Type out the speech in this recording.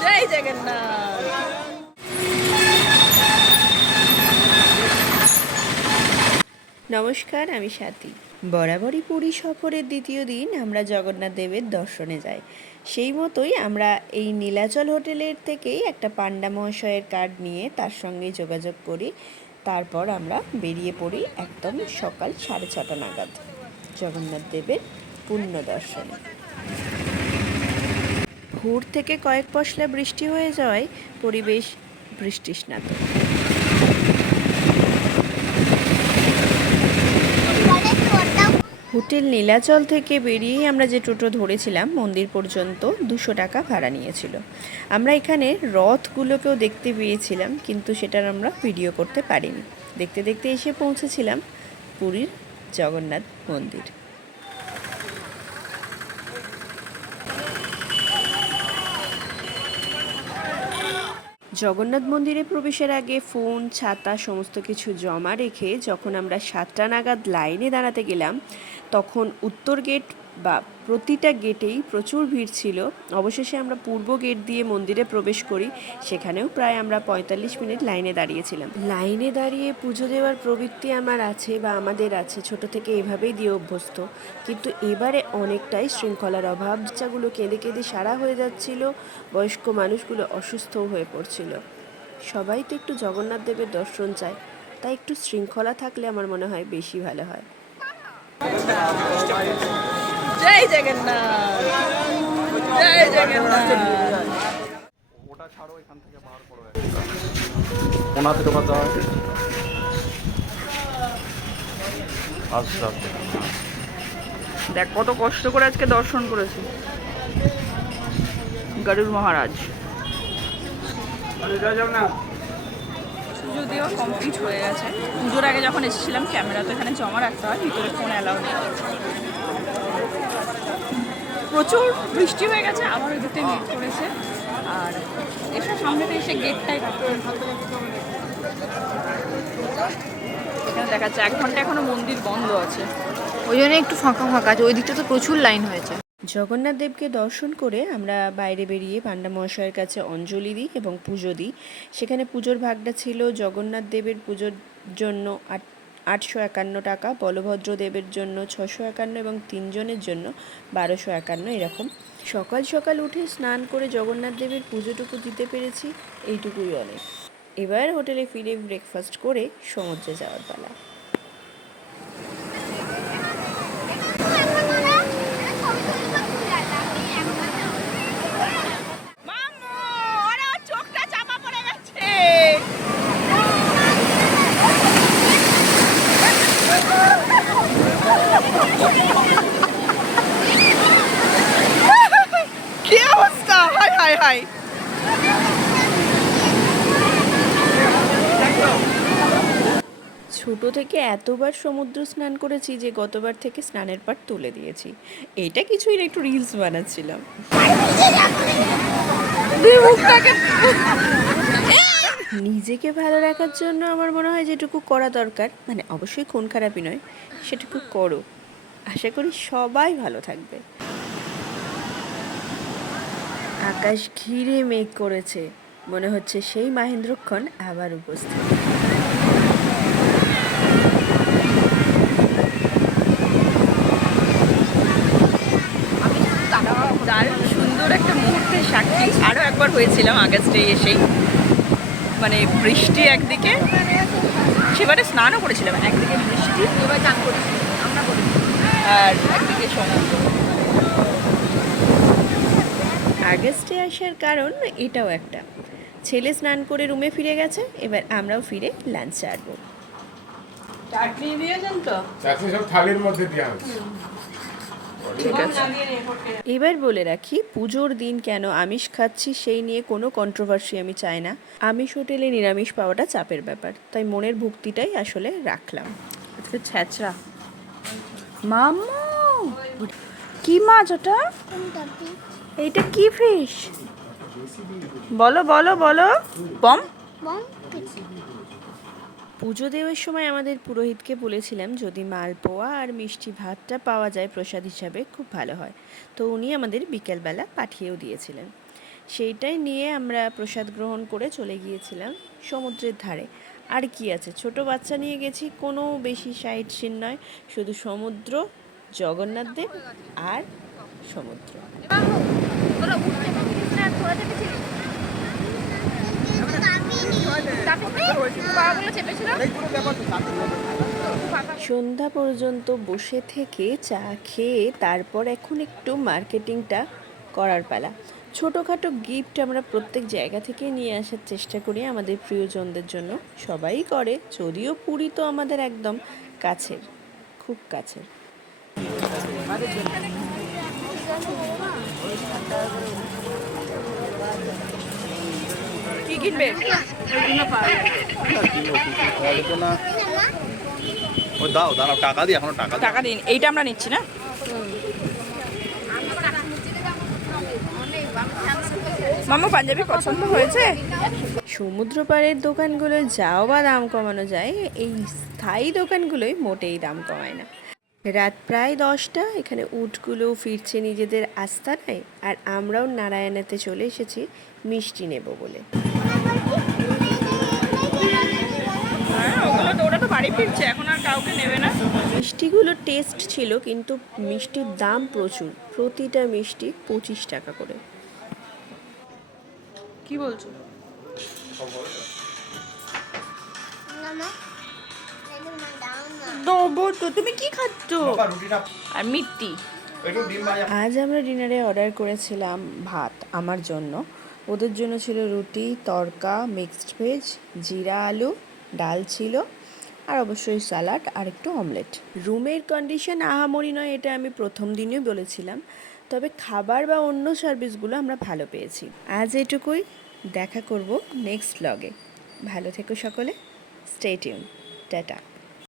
জয় জগন্নাথ। নমস্কার, আমি স্বাতী। বরাবরই পুরী সফরের দ্বিতীয় দিন আমরা জগন্নাথ দেবের দর্শনে যাই। সেই মতোই আমরা এই নীলাচল হোটেলের থেকেই একটা পান্ডা মহাশয়ের কার্ড নিয়ে তার সঙ্গে যোগাযোগ করি। তারপর আমরা বেরিয়ে পড়ি একদম সকাল সাড়ে ছটা নাগাদ। জগন্নাথ দেবের পুণ্য দর্শন। ভোর থেকে কয়েক পশলা বৃষ্টি হয়ে যাওয়ায় পরিবেশ বৃষ্টিস্নাত। হোটেল নীলাচল থেকে বেরিয়েই আমরা যে টোটো ধরেছিলাম, মন্দির পর্যন্ত দুশো টাকা ভাড়া নিয়েছিল। আমরা এখানে রথগুলোকেও দেখতে পেয়েছিলাম, কিন্তু সেটার আমরা ভিডিও করতে পারিনি। দেখতে দেখতে এসে পৌঁছেছিলাম পুরীর জগন্নাথ মন্দির। জগন্নাথ মন্দিরে প্রবেশের আগে ফোন, ছাতা, সমস্ত কিছু জমা রেখে যখন আমরা সাতটা নাগাদ লাইনে দাঁড়াতে গেলাম তখন উত্তর গেট বা প্রতিটা গেটেই প্রচুর ভিড় ছিল। অবশেষে আমরা পূর্ব গেট দিয়ে মন্দিরে প্রবেশ করি। সেখানেও প্রায় আমরা পঁয়তাল্লিশ মিনিট লাইনে দাঁড়িয়েছিলাম। লাইনে দাঁড়িয়ে পুজো দেওয়ার প্রবৃত্তি আমার আছে বা আমাদের আছে। ছোট থেকে এভাবেই দিয়ে অভ্যস্ত। কিন্তু এবারে অনেকটাই শৃঙ্খলার অভাব। বাচ্চাগুলো কেঁদে কেঁদে সারা হয়ে যাচ্ছিল। বয়স্ক মানুষগুলো অসুস্থও হয়ে পড়ছিল। সবাই তো একটু জগন্নাথ দেবের দর্শন চায়। তাই একটু শৃঙ্খলা থাকলে আমার মনে হয় বেশি ভালো হয়। জয় জগন্নাথ। জয় জগন্নাথ। ওটা ছাড়ো এখান থেকে বার করো আস্তে দেখ কত কষ্ট করে আজকে দর্শন করেছি। গরুর মহারাজ। যদিও কমপ্লিট হয়ে গেছে। পুজোর আগে যখন এসেছিলাম ক্যামেরা তো এখানে জমা রাখতে হয়, ভিতরে ফোন অ্যালাউ নেই। প্রচুর বৃষ্টি হয়ে গেছে, আবার ওই দিকতে মেঘ করেছে। আর এসব সামনেতে এসে গেটটাই এখানে দেখাচ্ছে এক ঘণ্টা এখনও মন্দির বন্ধ আছে। ওই জন্য একটু ফাঁকা ফাঁকা আছে, ওই দিকটা তো প্রচুর লাইন হয়েছে। জগন্নাথ দেবকে দর্শন করে আমরা বাইরে বেরিয়ে পান্ডা মহাশয়ের কাছে অঞ্জলি দিই এবং পুজো দিই। সেখানে পুজোর ভাগটা ছিল জগন্নাথ দেবের পুজোর জন্য আট, আটশো একান্ন টাকা, বলভদ্র দেবের জন্য ছশো একান্ন এবং তিনজনের জন্য বারোশো একান্ন এরকম। সকাল সকাল উঠে স্নান করে জগন্নাথ দেবের পুজোটুকু দিতে পেরেছি, এইটুকুই অনেক। এবার হোটেলে ফিরে ব্রেকফাস্ট করে সমুদ্রে যাওয়ার পালা মাম্মু আরে ওর চোখটা চাপা পড়ে গেছে কি হাই হাই ছোট থেকে এতবার সমুদ্র স্নান করেছি যে গতবার থেকে স্নানের পাট তুলে দিয়েছি। এটা কিছুই না একটু রিলস বানাচ্ছিলাম। নিজেকে ভালো রাখার জন্য আমার মনে হয় যেটুকু করা দরকার মানে অবশ্যই খুন খারাপই নয় সেটুকু করো। আশা করি সবাই ভালো থাকবে। আকাশ ঘিরে মেঘ করেছে। মনে হচ্ছে সেই মাহেন্দ্রক্ষণ আবার উপস্থিত। দারুণ সুন্দর একটা সাক্ষী। আরও একবার হয়েছিলাম আগস্টে এসেই মানে বৃষ্টি একদিকে, সেবারে স্নানও করেছিলাম। একদিকে বৃষ্টি আর একদিকে সমুদ্র। আগস্টে আসার কারণ এটাও একটা। ছেলে স্নান করে রুমে ফিরে গেছে এবার আমরাও ফিরে লাঞ্চ ছাড়বো চাটনি দিয়েছেন তো? চাটনি সব থালির মধ্যে দেওয়া হচ্ছে ঠিক আছে। এবার বলে রাখি পুজোর দিন কেন আমিষ খাচ্ছি সেই নিয়ে কোনো কন্ট্রোভার্সি আমি চাই না। আমিষ হোটেলে নিরামিষ পাওয়াটা চাপের ব্যাপার তাই মনের ভক্তিটাই আসলে রাখলাম। আজকে ছ্যাচড়া। মাম্মু! কি মাছ ওটা? এইটা কি ফিশ বলো বলো বলো। পম পুজো দেওয়ার সময় আমাদের পুরোহিতকে বলেছিলাম যদি মালপোয়া আর মিষ্টি ভাতটা পাওয়া যায় প্রসাদ হিসাবে খুব ভালো হয়। তো উনি আমাদের বিকেলবেলা পাঠিয়েও দিয়েছিলেন। সেইটাই নিয়ে আমরা প্রসাদ গ্রহণ করে চলে গিয়েছিলাম সমুদ্রের ধারে। আর কি আছে? ছোট বাচ্চা নিয়ে গেছি কোনো বেশি সাইট সিন নয়। শুধু সমুদ্র জগন্নাথ দেব আর সমুদ্র। সন্ধ্যা পর্যন্ত বসে থেকে চা খেয়ে তারপর এখন একটু মার্কেটিংটা করার পালা। ছোটোখাটো গিফট আমরা প্রত্যেক জায়গা থেকে নিয়ে আসার চেষ্টা করি আমাদের প্রিয়জনদের জন্য। সবাই করে, যদিও পুরী তো আমাদের একদম কাছের, খুব কাছের। কি কিনবে? ও দাও দাঁড়াও টাকা দিই এখনও টাকা টাকা দিন এইটা আমরা নিচ্ছি না? মামা পাঞ্জাবি পছন্দ হয়েছে? সমুদ্র পাড়ের দোকানগুলো যাও বা দাম কমানো যায় এই স্থায়ী দোকানগুলোই মোটেই দাম কমায় না। রাত প্রায় দশটা এখানে উটগুলো ফিরছে নিজেদের আস্তানায় আর আমরাও নারায়ণাতে চলে এসেছি মিষ্টি নেব বলে। হ্যাঁ ওগুলো তো ওরা তো বাড়ি ফিরছে এখন আর কাউকে নেবে না। মিষ্টিগুলো টেস্ট ছিল কিন্তু মিষ্টির দাম প্রচুর প্রতিটা মিষ্টি পঁচিশ টাকা করে। কি বলছো? দেবো তো তুমি কি খাচ্ছ? আর মিট্টি। আজ আমরা ডিনারে অর্ডার করেছিলাম ভাত আমার জন্য। ওদের জন্য ছিল রুটি তরকা মিক্সড ভেজ জিরা আলু ডাল ছিল আর অবশ্যই স্যালাড আর একটু অমলেট। রুমের কন্ডিশন আহামরি নয় এটা আমি প্রথম দিনই বলেছিলাম। তবে খাবার বা অন্য সার্ভিসগুলো আমরা ভালো পেয়েছি। আজ এটুকুই। দেখা করব নেক্সট ব্লগে ভালো থেকো সকলে। Stay tune. টাটা।